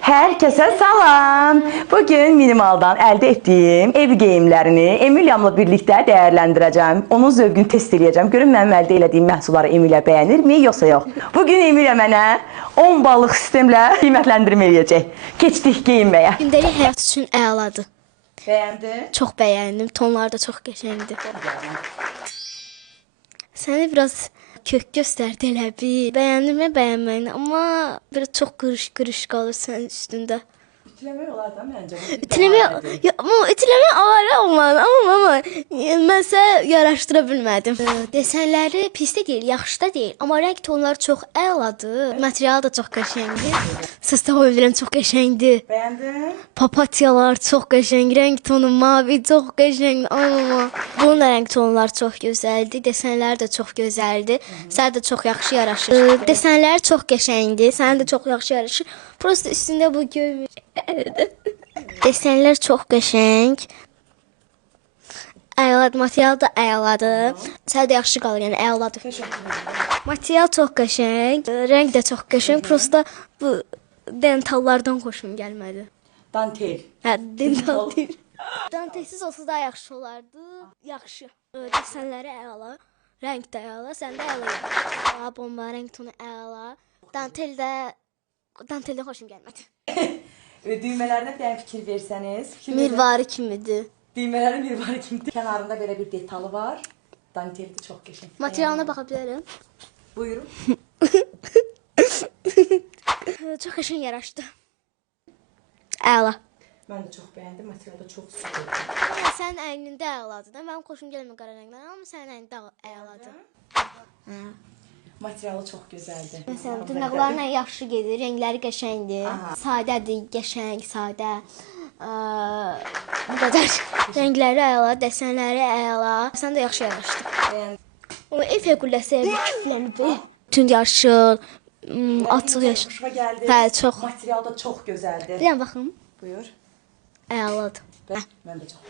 Herkese salam. Bugün Minimal'dan əldə etdiyim ev geyimlərini Emilyamla birlikdə dəyərləndirəcəm. Onun zövqünü test edəcəm. Görün mənim əldə etdiyim məhsulları Emilya bəyənirmi, yoxsa yox. Bugün Emilya mənə 10 ballıq sistemlə qiymətləndirmə eləyəcək. Keçdik geyinməyə. Gündəlik həyat üçün əladır. Bəyəndin? Çox bəyəndim. Tonları da çox qəşəngdir. Səni biraz kök göstərdi elə bir. Bəyəndim bəyənməyini, amma biraz çox qırış qalır sənin üstündə. Ütüləmək olar da məncə. Ütüləmək olar amma mənsə yaraşdıra bilmədim. Desenləri pis də deyil, yaxşı da deyil, amma rəng tonları çox əladır. Material da çox qəşəngdir. Sastav edirəm çox qəşəngdir. Bəyəndin? Papatyalar çox qəşəng, rəng tonu mavi çox qəşəng. Amma bunun da rəng tonları çox gözəldir, desenlər də çox gözəldir. Sənə də çox yaxşı yaraşır. Desenlər çox qəşəngdir, sənə də çox yaxşı yaraşır. Prosta üstündə bu görmür. Desenlər çox qəşəng. Əladır, material da əladır. Sənə də yaxşı qalır, yəni əladır. Material çox qəşəng, rəng də çox qəşəng. Prosta bu dentallardan xoşum gəlmədi. Dantel. Hə, dental deyil. Dantelsiz olsa daha yaxşı olardı. Yaxşı. Desenləri əla, rəng də əla, sən də əla. Bomba rəng tonu əla. Danteldə xoşum gəlmədi. Düymələrinə bir dənə fikir versəniz. Mirvari kimidir. Düymələrin mirvari kimidir. Kənarında belə bir detalı var. Danteli də çox qəşəng. Materialına baxa bilərəm. Buyurun. Çox qəşəng yaraşdı. Əla. Mən də çox bəyəndim. Material da çox super. Sənin əynində əladır da. Mənim xoşum gəlmir qara rəngdən, amma sənin əynində əladır. Materialı çox gözəldir. Məsələn, dırnaqlarla yaxşı gedir, rəngləri qəşəngdir. Sadədir, qəşəng, sadə. Bu qədər. Rəngləri əla, desenləri əla. Sən də yaxşı yaraşdı. Amma ev qulləsi küflənib. Tünd yaşıl, açıq yaşıl. Xoşuma gəldi. Hə, çox. Material da çox gözəldir. Deyəm baxım. Buyur. Əladır. Mən də çox.